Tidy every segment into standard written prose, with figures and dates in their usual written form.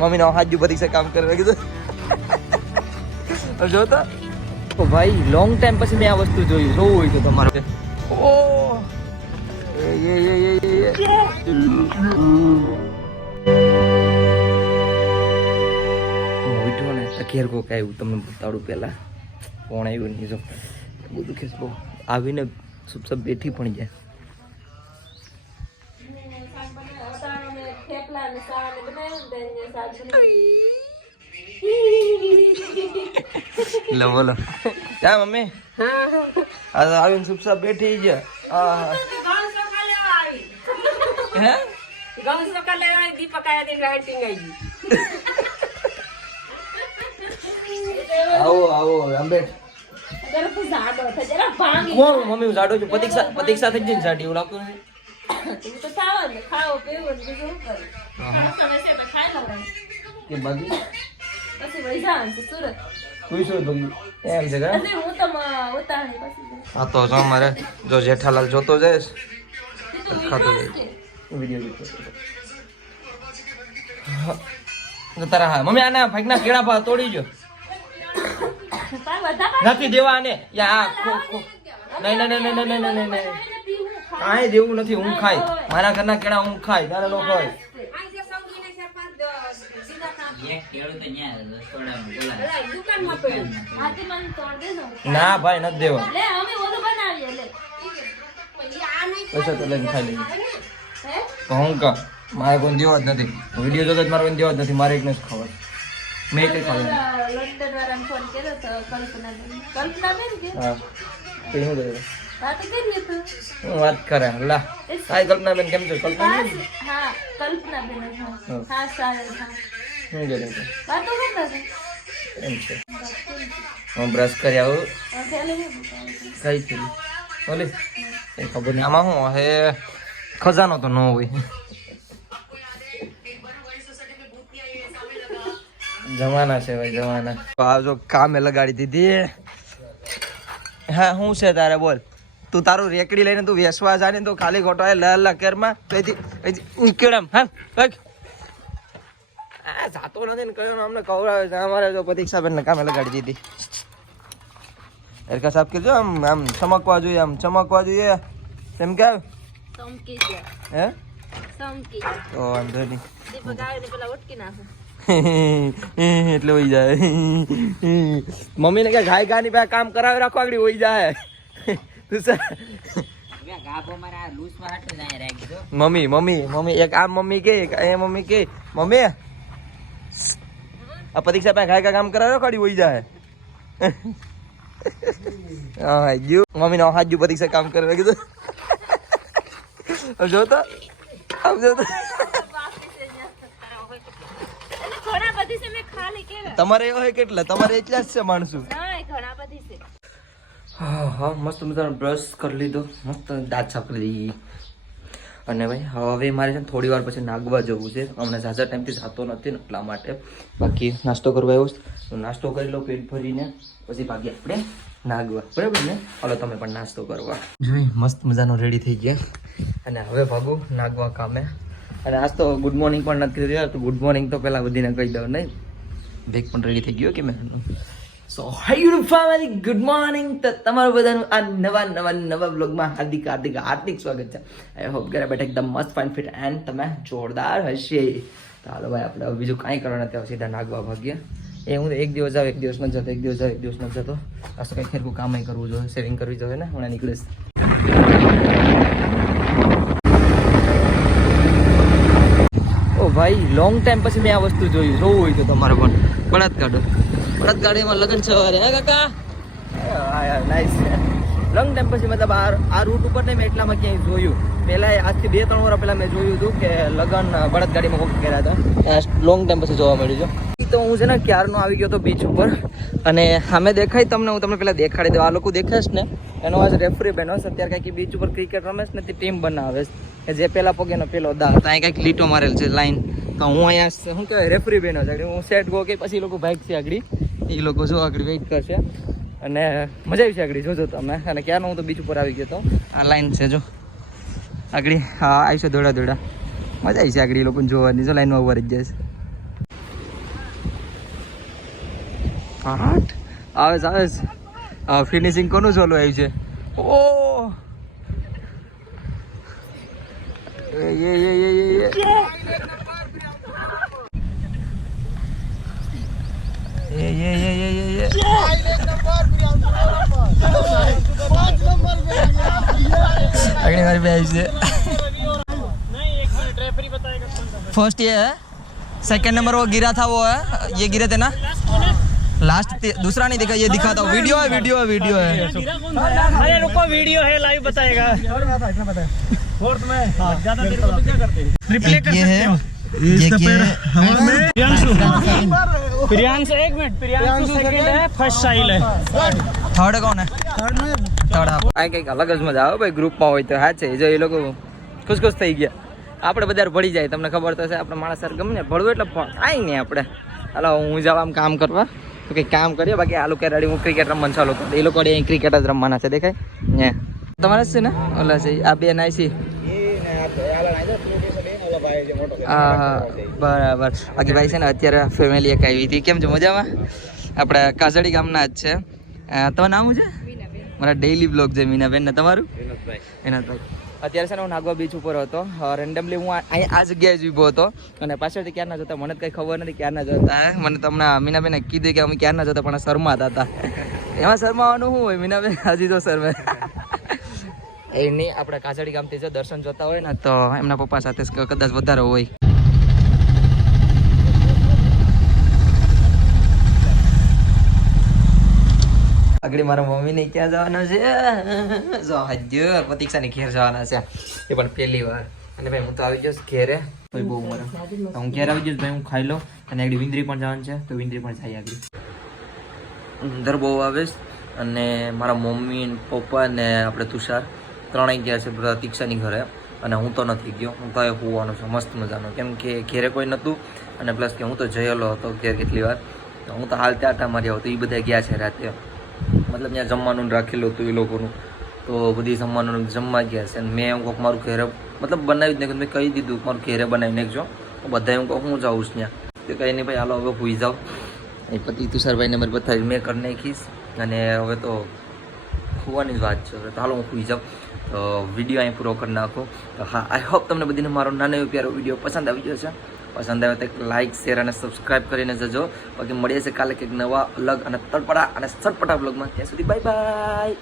મમ્મીનો હાથ પરીક્ષા કામ કરે કીધું જો તો ભાઈ લોંગ ટાઈમ પછી મેં આ વસ્તુ જોયું જોવું હોય તો તમારે ઓ ઉઠો ને અખેર કોક આવ્યું તમને બતાડું પેલા કોણ આવ્યું નહીં જો બધું ખેંચવો આવીને સબ બેઠી પણ જાય લો બોલો ક્યાં મમ્મી આવીને સુપસાપ બેઠી ગયા આવો આવો અંબેઠ કોણ મમ્મી જાડો છું પ્રતીક્ષા થઈ જઈને જાડી એવું લાગતું નથી બાકી હા તો જો મારે જો જેઠાલાલ જોતો જઈશ ખાતો તારા હા મમ્મી આને ફાઈકના કેળા પા તોડી જો નથી દેવા આને યા નહીં કાંઈ દેવું નથી હું ખાય મારા ઘરના કેળા હું ખાય તારા લોકો ખાય ના ભાઈ નથી દેવા પૈસા તો લઈને ખાઈ લઈએ હું કા મારે કોઈ દેવા જ નથી વિડીયો જોતો મારે કોઈ દેવા જ નથી મારે એક ને જ ખબર મેં કઈ ખાવું વાત કરે લા હાય કલ્પના બેન કેમ છો કલ્પના બેન હું બ્રશ કરી આવું કઈ છે બોલે કઈ ખબર નહીં આમાં શું હે ખજાનો તો ન હોય જમાના છે ભાઈ જમાના આ જો કામે લગાડી દીધી હા શું છે તારે બોલ તું તારું રેકડી લઈને તું વેસવા જા ને તો ખાલી ખોટો લાલ કેરમાં કેળામ હા જાતો નથી ને કયો અમને કવરાવે છે અમારે જો પ્રતીક્ષા બેન ને કામે લગાડી દીધી એરકા સાહેબ કે જો આમ આમ ચમકવા જોઈએ એમ કે હે તો વાંધો નહીં એટલે હોય જાય મમ્મી ને કે ગાય ગાની પાસે કામ કરાવી રાખો આગળ હોય જાય મમ્મી એક આમ મમ્મી કે મમ્મી આ પરીક્ષા પાસે ગાય કામ કરાવી રાખો આગળ હોય જાય મમ્મી નો હાથ પરીક્ષા કામ કરે કીધું જો તો તમારે એવો હોય કેટલા તમારે એટલા જ છે માણસો હા મસ્ત મજાનો બ્રશ કરી લીધો મસ્ત દાંત સાફ કરી દીધી અને ભાઈ હવે મારે છે ને થોડી વાર પછી નાગવા જવું છે હમણાં ઝાઝા ટાઈમથી જાતો નથી ને એટલા માટે બાકી નાસ્તો કરવા આવ્યો છું નાસ્તો કરી લો પેટ ભરીને પછી બાકી આપણે નાગવા બરાબર ને હાલો તમે પણ નાસ્તો કરવા જોઈ મસ્ત મજાનો રેડી થઈ ગયા અને હવે ભાગું નાગવા કામે અને આજ તો ગુડ મોર્નિંગ પણ નથી કરી તો ગુડ મોર્નિંગ તો પહેલાં બધીને કહી દઉં નહીં બેગ પણ રેડી થઈ ગયો કે મેં સો હાય ફેમિલી ગુડ મોર્નિંગ તો તમારું બધાનું આ નવા બ્લોગમાં હાર્દિક સ્વાગત છે આઈ હોપ ઘરે બેઠા એકદમ મસ્ત ફાઇન ફિટ એન્ડ તમે જોરદાર હશે તો હાલો ભાઈ આપણે બીજું કાંઈ કરવાનું નથી સીધા નાગવા ભાગ્યા એ હું એક દિવસ જાઉં એક દિવસ ન જતો એક દિવસ જાઉં એક દિવસ ન જતો આ તો કંઈ ખેરકું કામ કરવું જોઈએ સેવિંગ કરવી જોઈએ ને હમણાં નીકળીશ ભાઈ લોંગ ટાઈમ પછી મેં આ વસ્તુ જોયું જોવું હોય તો તમારે પણ બળદગાડીમાં લગ્ન છે હે કાકા નાઈસ લોંગ ટાઈમ પછી મતલબ આ રૂટ ઉપર ને મેં એટલામાં ક્યાંય જોયું પહેલાં આજથી 2-3 વર્ષ પહેલાં મેં જોયું હતું કે લગ્ન બળદગાડીમાં કોક કર્યા હતા લોંગ ટાઈમ પછી જોવા મળ્યું છે તો હું છે ને ક્યારનો આવી ગયો હતો બીચ ઉપર અને સામે દેખાય તમને હું તમને પહેલાં દેખાડી દઉં આ લોકો દેખાશ ને એનો આજ રેફરી બન્યો છે અત્યારે કંઈક બીચ ઉપર ક્રિકેટ રમે છે ને તે ટીમ બનાવે છે જે પેલા પગે નો પેલો દા ત્યાં કંઈક લીટો મારેલ છે લાઈન તો હું અહીંયા શું કહેવાય રેફરી બન્યો છે હું સેટ ગો કે પછી લોકો ભાગ છે આગળ એ લોકો જો આગળ વેઇટ કરશે અને મજા આવી છે આગળ જોજો તમે અને ક્યારનો હું તો બીચ ઉપર આવી ગયો હતો આ લાઈન છે જો આગળ હા આવી છે દોડા મજા આવી છે આગળ એ લોકોને જોવાની જો લાઈનમાં ઉભા રહી જાય છે આઠ આવે ફિનિશિંગ કોનું ચાલુ આવ્યું છે ઓ अगली बार भी ऐसे फर्स्ट ये है सेकंड नंबर वो गिरा था वो है ये गिरे थे ना लास्ट दूसरा नहीं दिखा ये दिखाता हूँ वीडियो है अरे रुको वीडियो है लाइव बताएगा फोर्थ में ज्यादा देर को क्या करते हैं रिप्ले कर सकते हो प्रियांशु एक मिनट प्रियांशु सेकंड है फर्स्ट साहिल है थर्ड कौन है थर्ड આ કંઈક અલગ જ મજા આવે ભાઈ ગ્રુપમાં હોય તો હા છે જો એ લોકો ખુશ થઈ ગયા આપણે બધા ભળી જાય તમને ખબર તો છે આપણે માણસ સર ગમે ને ભળવું એટલે આઈ નહીં આપણે હાલો હું જાવ આમ કામ કરવા તો કંઈક કામ કરીએ બાકી આ લોકો રેડી હું ક્રિકેટ રમવાનું ચાલુ કરું એ લોકો અહીં ક્રિકેટ જ રમવાના છે દેખાય ને તમારે જ છે ને ઓલા છે આ બે નાય છે હા બરાબર બાકી ભાઈ છે ને અત્યારે ફેમિલી એક આવી હતી કેમ છે મજામાં આપણે કાજડી ગામના જ છે તમારું નામ છે મારા ડેઈલી બ્લોગ છે મીનાબેન ને તમારું વિનોદભાઈ અત્યારે છે ને હું નાગવા બીચ ઉપર હતો રેન્ડમલી હું અહીં આ જગ્યાએ જ ઊભો હતો અને પાછળથી ક્યારના જોતા મને કંઈ ખબર નથી ક્યારના જોતા મને તમને મીનાબેને કીધું કે અમે ક્યારના જોતા પણ શરમાતા હતા એમાં શરમાવાનું શું હોય મીનાબેન હજી તો શરમે એ નહીં આપણે કાજડી ગામથી જો દર્શન જોતા હોય ને તો એમના પપ્પા સાથે કદાચ વધારે હોય આગળ મારા મમ્મીને ક્યાં જવાના છે જો હજુ પ્રતીક્ષાની ઘેર જવાના છે એ પણ પહેલી વાર અને ભાઈ હું તો આવી જઈશ ઘેરે ભાઈ બહુ મારે હું ઘેર આવી જઈશ ભાઈ હું ખાઈ લઉં અને આગળ વિંદરી પણ જવાનું છે તો વિંદરી પણ જાય આગળ અંદર બહુ આવેશ અને મારા મમ્મી પપ્પા ને આપણે તુષાર ત્રણેય ગયા છે પ્રતીક્ષાની ઘરે અને હું તો નથી ગયો હું તો એ હોવાનો છું મસ્ત મજાનો કેમ કે ઘેરે કોઈ નહોતું અને પ્લસ કે હું તો જયેલો હતો ઘેર કેટલી વાર તો હું તો હાલ ત્યાં મારી આવું તો એ બધા ગયા છે રાતે મતલબ ત્યાં જમવાનું રાખેલું હતું એ લોકોનું તો બધી જમવાનું જમવા ગયા છે અને મેં એમ કહું મારું ઘેરે મતલબ બનાવી જ નહીં મેં કહી દીધું મારું ઘેરે બનાવી નાખજો બધા એમ કહું હું જાઉં છું ત્યાં તો કંઈ નહીં ભાઈ હાલો હવે ભૂઈ જાઉં એ પતિ તુષારભાઈને મારી બતાવી મેં કરી નાખીશ અને હવે તો ખોવાની જ વાત છે હવે તો હાલો હું ભૂઈ જાઉં તો વિડીયો અહીં પૂરો કરી નાખો તો હા આઈ હોપ તમને બધીને મારો નાનો એવો પ્યારો વિડીયો પસંદ આવી ગયો છે પસંદ આવે તો લાઇક શેર અને સબસ્ક્રાઈબ કરીને જજો બાકી મળીએ છે કાલે કંઈક નવા અલગ અને તડપડા અને સટપટા બ્લોગમાં ત્યાં સુધી બાય બાય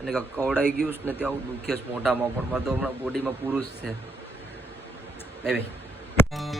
અને કવડાઈ ગયું ને ત્યાં દુખે મોટામાં પણ મારે તો હમણાં બોડીમાં પુરુષ છે બાય બાય